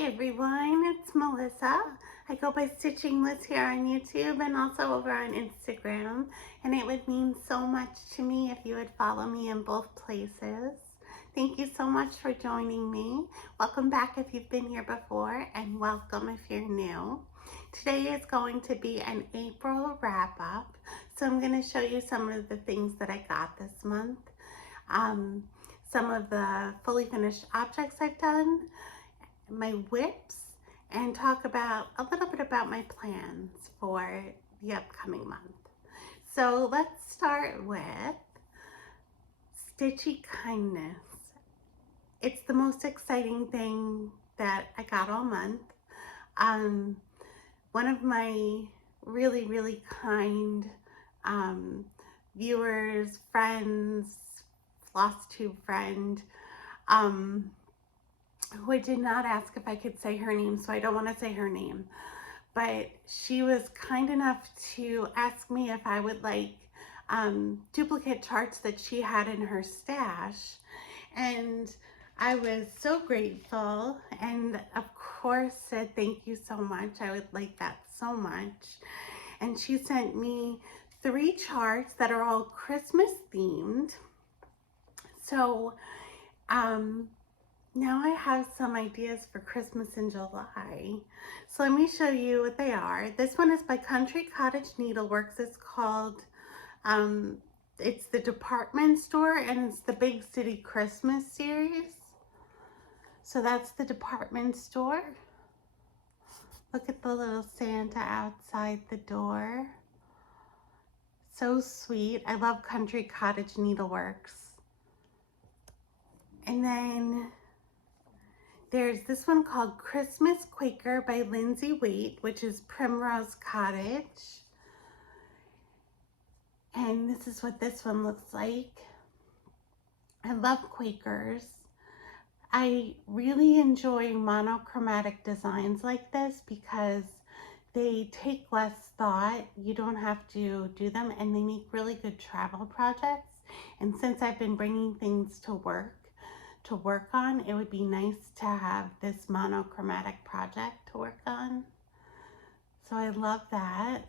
Hi everyone, it's Melissa. I go by Stitching Liz here on YouTube and also over on Instagram. And it would mean so much to me if you would follow me in both places. Thank you so much for joining me. Welcome back if you've been here before, and welcome if you're new. Today is going to be an April wrap up. So I'm going to show you some of the things that I got this month. Some of the fully finished objects I've done, my whips, and talk about a little bit about my plans for the upcoming month. So let's start with Stitchy Kindness. It's the most exciting thing that I got all month. One of my really kind viewers, friends, Flosstube friend, who I did not ask if I could say her name, so I don't want to say her name, but she was kind enough to ask me if I would like duplicate charts that she had in her stash, and I was so grateful and of course said thank you so much. I would like that so much. And she sent me 3 charts that are all Christmas themed. So now I have some ideas for Christmas in July. So let me show you what they are. This one is by Country Cottage Needleworks. It's called, it's the department store, and it's the Big City Christmas series. So that's the department store. Look at the little Santa outside the door. So sweet. I love Country Cottage Needleworks. And then there's this one called Christmas Quaker by Lindsay Waite, which is Primrose Cottage. And this is what this one looks like. I love Quakers. I really enjoy monochromatic designs like this because they take less thought. You don't have to do them, and they make really good travel projects. And since I've been bringing things to work on, it would be nice to have this monochromatic project to work on. So I love that.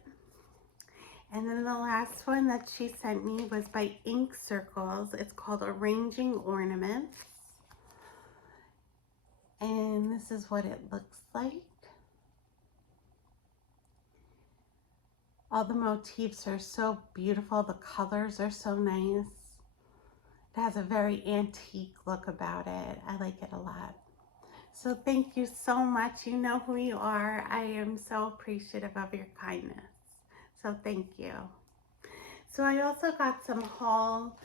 And then the last one that she sent me was by Ink Circles. It's called Arranging Ornaments. And this is what it looks like. All the motifs are so beautiful. The colors are so nice. It has a very antique look about it. I like it a lot. So thank you so much. You know who you are. I am so appreciative of your kindness. So thank you. So I also got some haul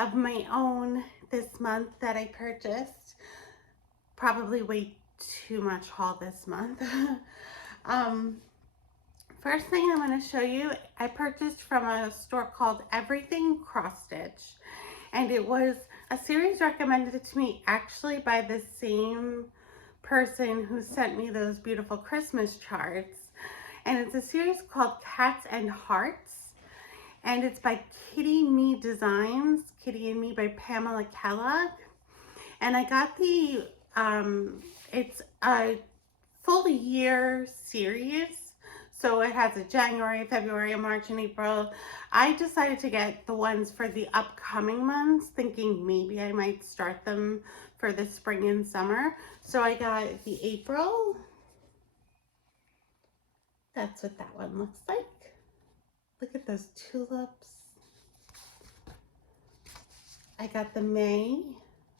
of my own this month that I purchased. Probably way too much haul this month. First thing I'm going to show you, I purchased from a store called Everything Cross Stitch. And it was a series recommended to me actually by the same person who sent me those beautiful Christmas charts. And it's a series called Cats and Hearts. And it's by Kitty Me Designs, Kitty and Me by Pamela Kellogg. And I got the, it's a full year series. So it has a January, February, March, and April. I decided to get the ones for the upcoming months, thinking maybe I might start them for the spring and summer. So I got the April. That's what that one looks like. Look at those tulips. I got the May,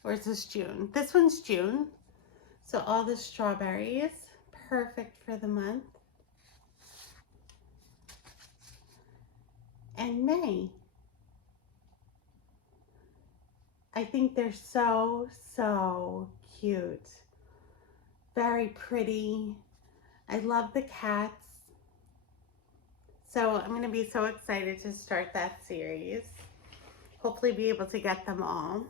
or is this June? This one's June. So all the strawberries, perfect for the month. And May. I think they're so cute. Very pretty. I love the cats. So I'm going to be so excited to start that series. Hopefully be able to get them all.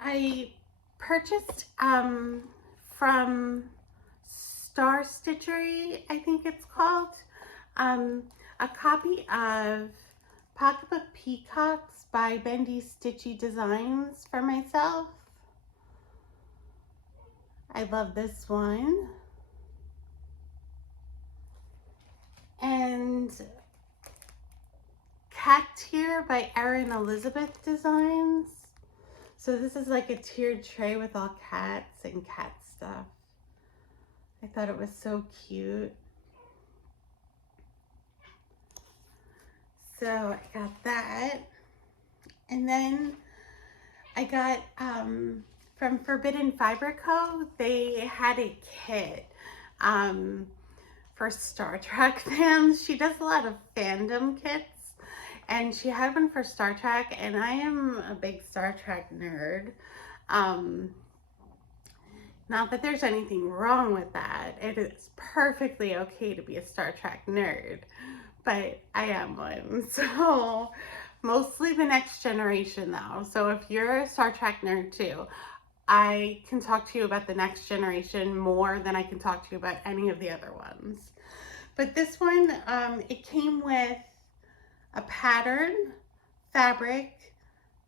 I purchased from Star Stitchery, I think it's called, a copy of Pocketbook Peacocks by Bendy Stitchy Designs for myself. I love this one. And Cat Tier by Erin Elizabeth Designs. So this is like a tiered tray with all cats and cat stuff. I thought it was so cute. So I got that. And then I got from Forbidden Fiber Co. They had a kit for Star Trek fans. She does a lot of fandom kits. And she had one for Star Trek, and I am a big Star Trek nerd. Not that there's anything wrong with that. It is perfectly okay to be a Star Trek nerd, but I am one. So mostly the next generation though. So if you're a Star Trek nerd too, I can talk to you about the next generation more than I can talk to you about any of the other ones. But this one, it came with a pattern, fabric,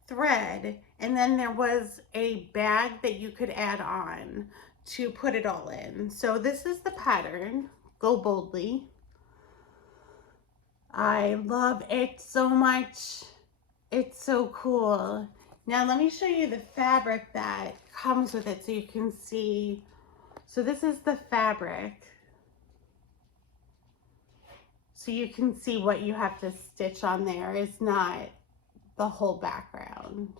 thread, and then there was a bag that you could add on to put it all in. So this is the pattern, Go Boldly. I love it so much. It's so cool. Now let me show you the fabric that comes with it so you can see. So this is the fabric. So you can see what you have to stitch on there is not the whole background.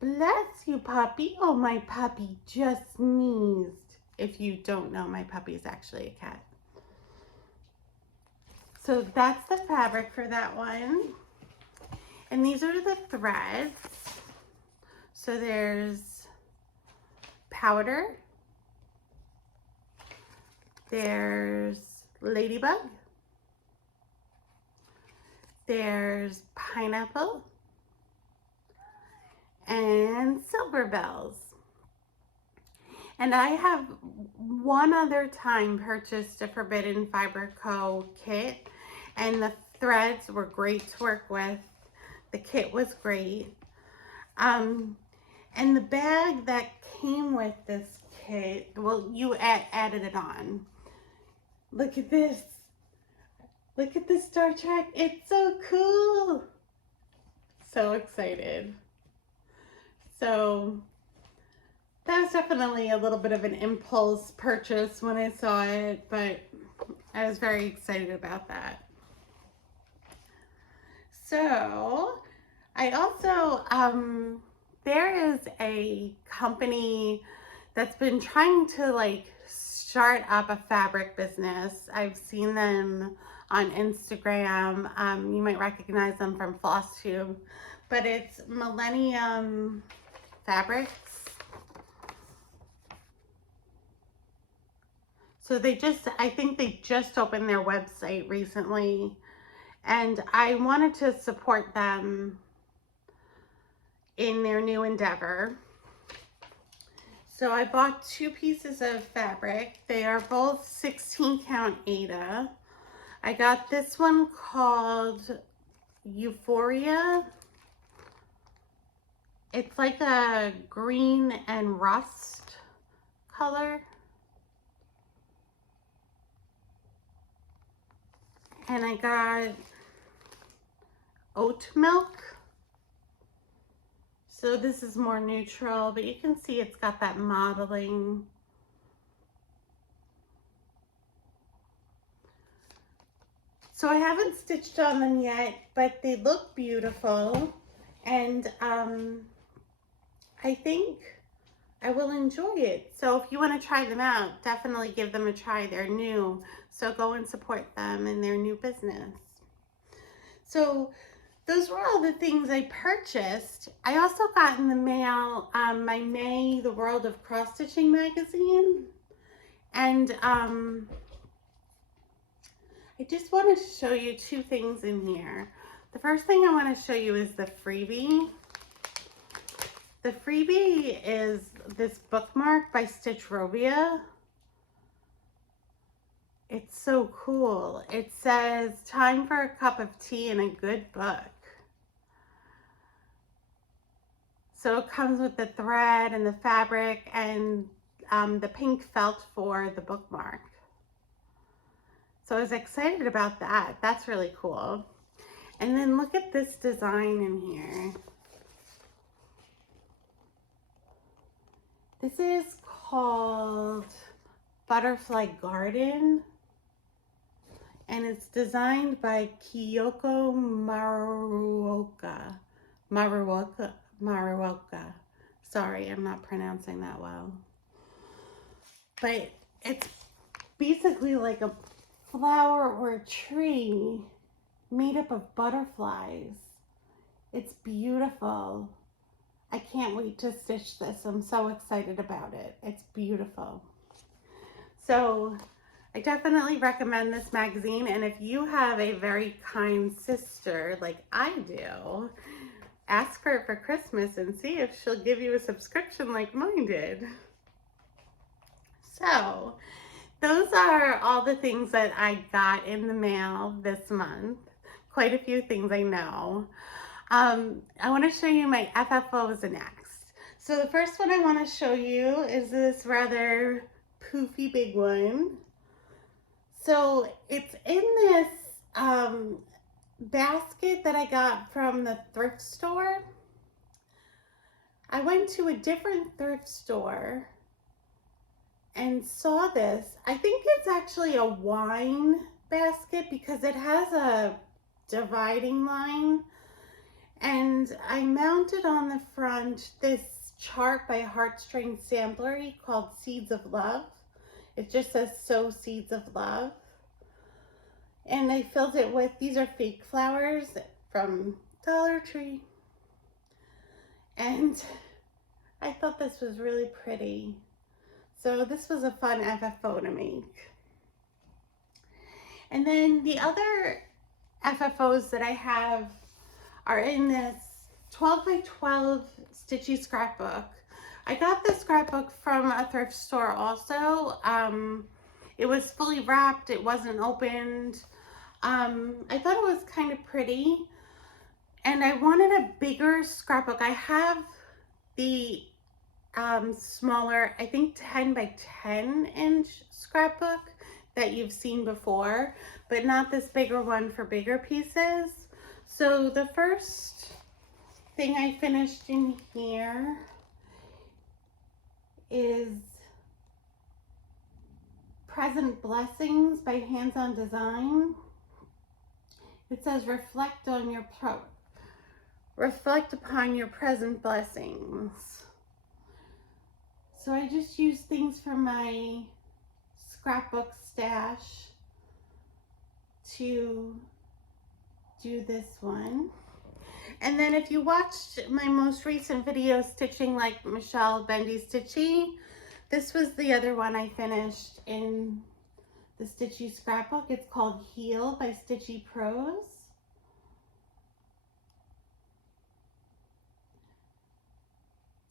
Bless you, puppy. Oh, my puppy just sneezed. If you don't know, my puppy is actually a cat. So that's the fabric for that one. And these are the threads. So there's powder. There's ladybug. There's pineapple. And silver bells. And I have one other time purchased a Forbidden Fiber Co. kit, and the threads were great to work with. The kit was great. And the bag that came with this kit, well, you added it on. Look at this. Look at this Star Trek. It's so cool. So excited. So that was definitely a little bit of an impulse purchase when I saw it, but I was very excited about that. So I also, there is a company that's been trying to like start up a fabric business. I've seen them on Instagram. You might recognize them from Flosstube, but it's Millennium Fabrics. So I think they just opened their website recently, and I wanted to support them in their new endeavor. So I bought 2 pieces of fabric. They are both 16 count Aida. I got this one called Euphoria. It's like a green and rust color. And I got oat milk. So this is more neutral, but you can see it's got that modeling. So I haven't stitched on them yet, but they look beautiful. And I think I will enjoy it. So if you want to try them out, definitely give them a try. They're new, so go and support them in their new business. So those were all the things I purchased. I also got in the mail my May The World of Cross Stitching magazine. And I just want to show you 2 things in here. The first thing I want to show you is the freebie. The freebie is this bookmark by Stitchrovia. It's so cool. It says, "Time for a cup of tea and a good book." So it comes with the thread and the fabric and the pink felt for the bookmark. So I was excited about that. That's really cool. And then look at this design in here. This is called Butterfly Garden, and it's designed by Kyoko Maruoka. Sorry, I'm not pronouncing that well. But it's basically like a flower or a tree made up of butterflies. It's beautiful. I can't wait to stitch this. I'm so excited about it. It's beautiful. So I definitely recommend this magazine, and if you have a very kind sister like I do, ask her for Christmas and see if she'll give you a subscription like mine did. So those are all the things that I got in the mail this month. Quite a few things, I know. I want to show you my FFOs next. So the first one I want to show you is this rather poofy big one. So it's in this basket that I got from the thrift store. I went to a different thrift store and saw this. I think it's actually a wine basket because it has a dividing line. And I mounted on the front this chart by Heartstring Samplery called Seeds of Love. It just says Sow Seeds of Love. And I filled it with, these are fake flowers from Dollar Tree. And I thought this was really pretty. So this was a fun FFO to make. And then the other FFOs that I have are in this 12 by 12 stitchy scrapbook. I got this scrapbook from a thrift store also. It was fully wrapped, it wasn't opened. I thought it was kind of pretty, and I wanted a bigger scrapbook. I have the smaller, I think 10 by 10 inch scrapbook that you've seen before, but not this bigger one for bigger pieces. So the first thing I finished in here is Present Blessings by Hands On Design. It says reflect upon your present blessings. So I just used things from my scrapbook stash to do this one. And then if you watched my most recent video, Stitching Like Michelle Bendy Stitchy, this was the other one I finished in the Stitchy scrapbook. It's called Heal by Stitchy Pros.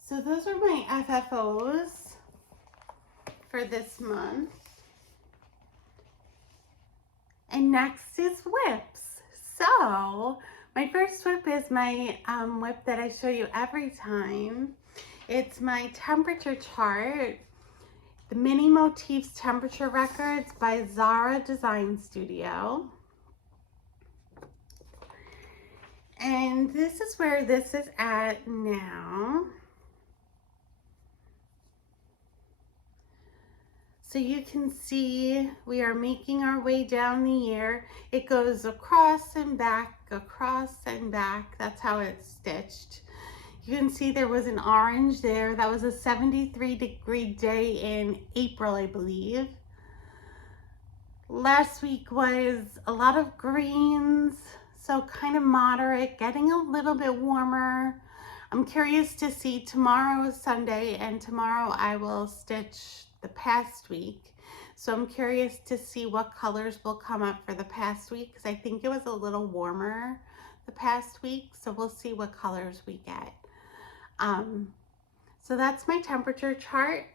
So those are my FFOs for this month. And next is whips. So my first whip is my whip that I show you every time. It's my temperature chart, the Mini Motifs Temperature Records by Zara Design Studio. And this is where this is at now. So you can see we are making our way down the year. It goes across and back, across and back. That's how it's stitched. You can see there was an orange there. That was a 73-degree day in April, I believe. Last week was a lot of greens, so kind of moderate, getting a little bit warmer. I'm curious to see, tomorrow is Sunday, and tomorrow I will stitch the past week. So I'm curious to see what colors will come up for the past week, because I think it was a little warmer the past week. So we'll see what colors we get. So that's my temperature chart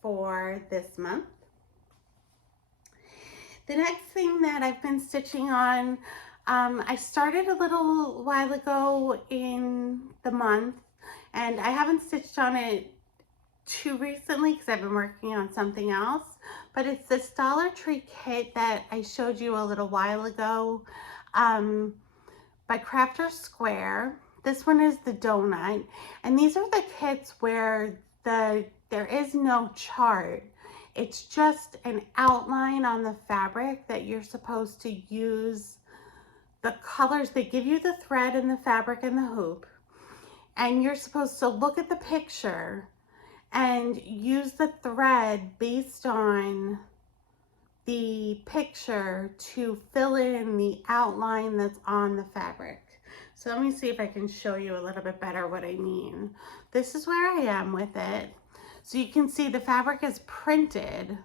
for this month. The next thing that I've been stitching on, I started a little while ago in the month, And I haven't stitched on it too recently because I've been working on something else, but it's this Dollar Tree kit that I showed you a little while ago by Crafter Square. This one is the donut, and these are the kits where there is no chart. It's just an outline on the fabric that you're supposed to use the colors. They give you the thread and the fabric and the hoop, and you're supposed to look at the picture and use the thread based on the picture to fill in the outline that's on the fabric. So let me see if I can show you a little bit better what I mean. This is where I am with it. So you can see the fabric is printed,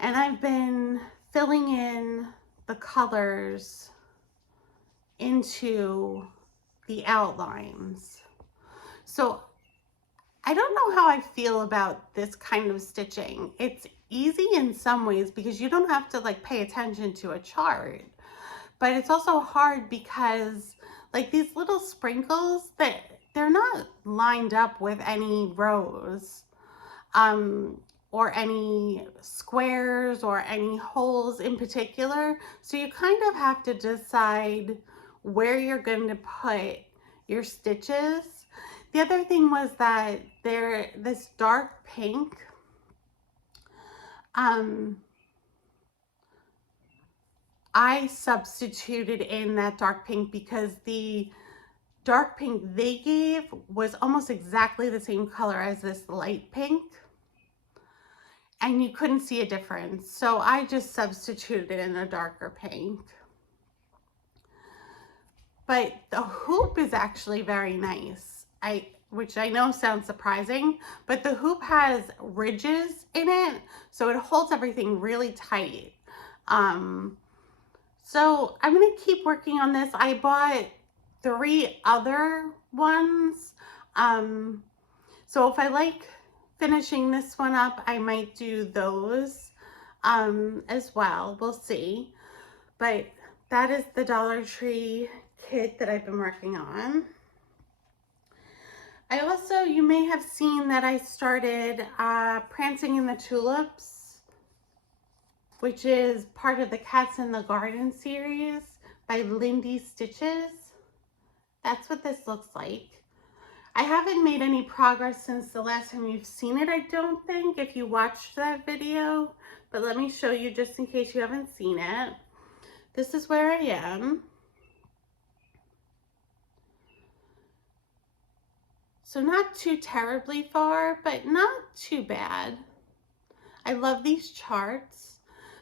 and I've been filling in the colors into the outlines. So I don't know how I feel about this kind of stitching. It's easy in some ways because you don't have to like pay attention to a chart, but it's also hard because like these little sprinkles, that they're not lined up with any rows or any squares or any holes in particular. So you kind of have to decide where you're going to put your stitches. The other thing was that this dark pink, I substituted in that dark pink because the dark pink they gave was almost exactly the same color as this light pink, and you couldn't see a difference. So I just substituted in a darker pink. But the hoop is actually very nice. Which I know sounds surprising, but the hoop has ridges in it, so it holds everything really tight. So I'm gonna keep working on this. I bought 3 other ones. So if I like finishing this one up, I might do those as well. We'll see. But that is the Dollar Tree kit that I've been working on. I also, you may have seen that I started Prancing in the Tulips, which is part of the Cats in the Garden series by Lindy Stitches. That's what this looks like. I haven't made any progress since the last time you've seen it, I don't think, if you watched that video, but let me show you just in case you haven't seen it. This is where I am. So not too terribly far, but not too bad. I love these charts,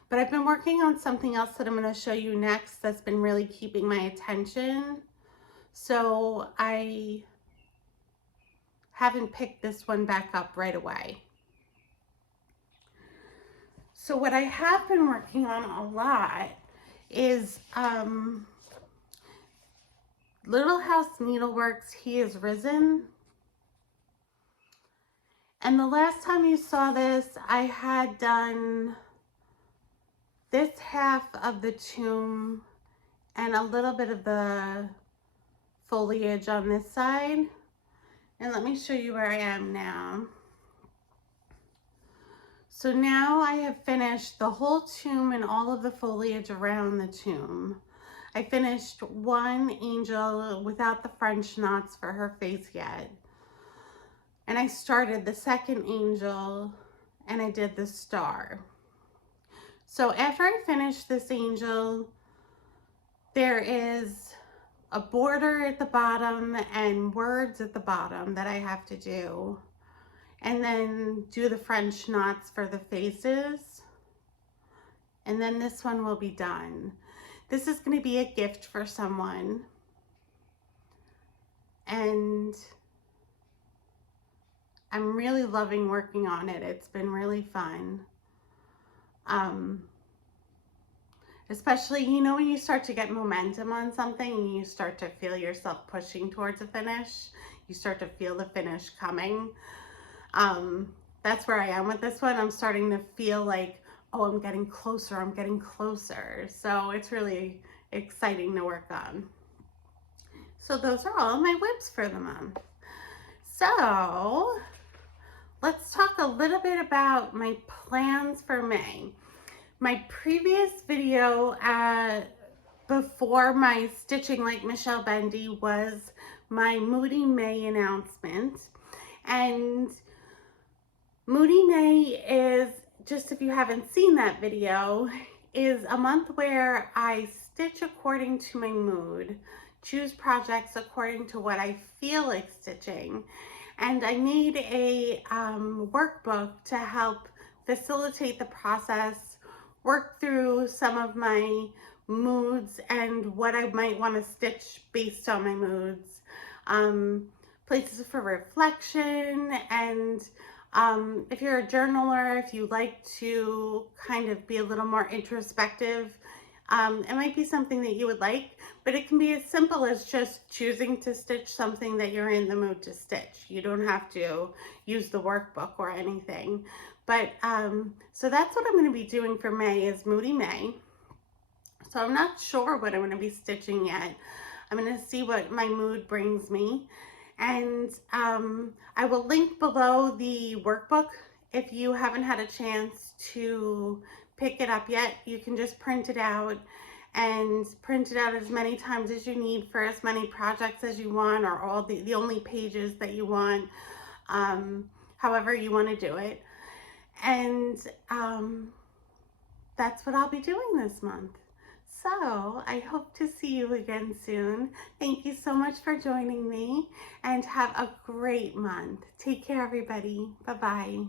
but I've been working on something else that I'm going to show you next that's been really keeping my attention. So I haven't picked this one back up right away. So what I have been working on a lot is Little House Needleworks He Is Risen. And the last time you saw this, I had done this half of the tomb and a little bit of the foliage on this side. And let me show you where I am now. So now I have finished the whole tomb and all of the foliage around the tomb. I finished one angel without the French knots for her face yet. And I started the second angel and I did the star. So after I finish this angel, there is a border at the bottom and words at the bottom that I have to do. And then do the French knots for the faces. And then this one will be done. This is going to be a gift for someone. And I'm really loving working on it. It's been really fun. Especially, you know, when you start to get momentum on something and you start to feel yourself pushing towards a finish, you start to feel the finish coming. That's where I am with this one. I'm starting to feel like, oh, I'm getting closer, I'm getting closer. So it's really exciting to work on. So those are all my whips for the month. So let's talk a little bit about my plans for May. My previous video before my Stitching Like Michelle Bendy was my Moody May announcement. And Moody May is, just if you haven't seen that video, is a month where I stitch according to my mood, choose projects according to what I feel like stitching. And I made a workbook to help facilitate the process, work through some of my moods and what I might want to stitch based on my moods, places for reflection, and if you're a journaler, if you like to kind of be a little more introspective, it might be something that you would like, but it can be as simple as just choosing to stitch something that you're in the mood to stitch. You don't have to use the workbook or anything. But so that's what I'm going to be doing for May, is Moody May. So I'm not sure what I'm going to be stitching yet. I'm going to see what my mood brings me. And I will link below the workbook. If you haven't had a chance to pick it up yet, you can just print it out and print it out as many times as you need for as many projects as you want, or all the only pages that you want, however you want to do it. And that's what I'll be doing this month. So I hope to see you again soon. Thank you so much for joining me, and have a great month. Take care, everybody. Bye-bye.